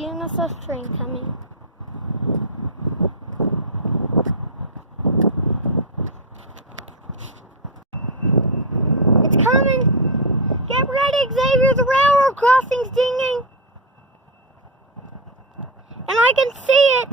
UNSF train coming. It's coming! Get ready, Xavier! The railroad crossing's dinging! And I can see it!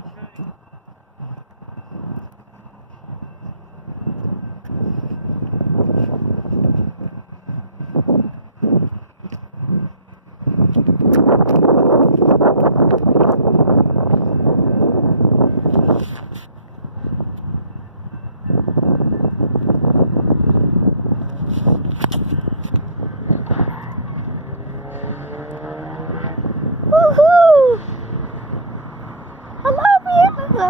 Woohoo! Hello, Vienna!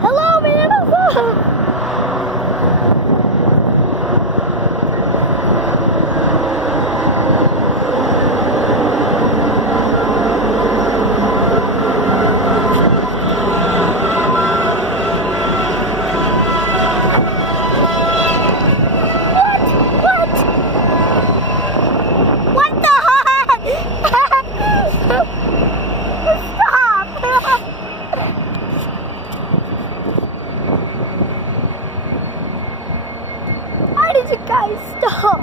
Hello, Vienna! Why did you guys stop?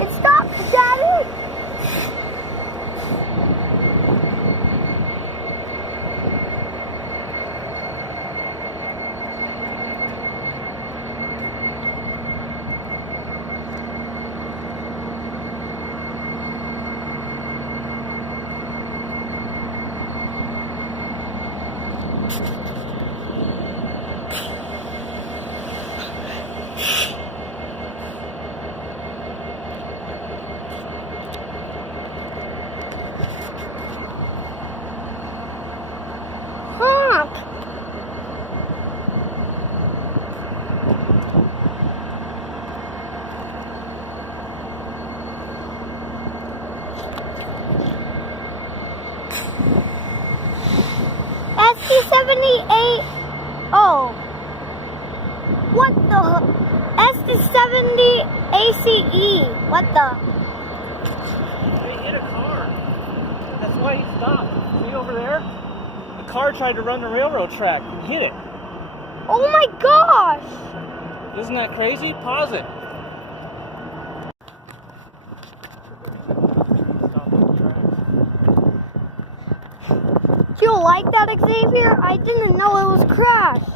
It stopped, Daddy! Honk! SD78. Oh. What the? SD70 ACE. What the? They hit a car. That's why he stopped. See over there? The car tried to run the railroad track and hit it. Oh my gosh! Isn't that crazy? Pause it. Do you like that, Xavier? I didn't know it was crashed.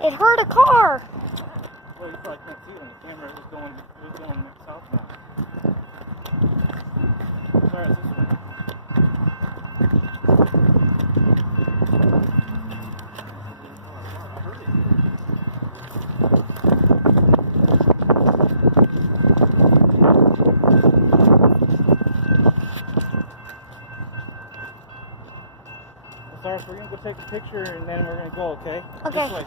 It hurt a car. Well, you probably can't see it on the camera. It was going southbound. Sorry, it's this way. I heard it. Sorry, we're going to go take a picture and then we're going to go, okay? Okay. This way.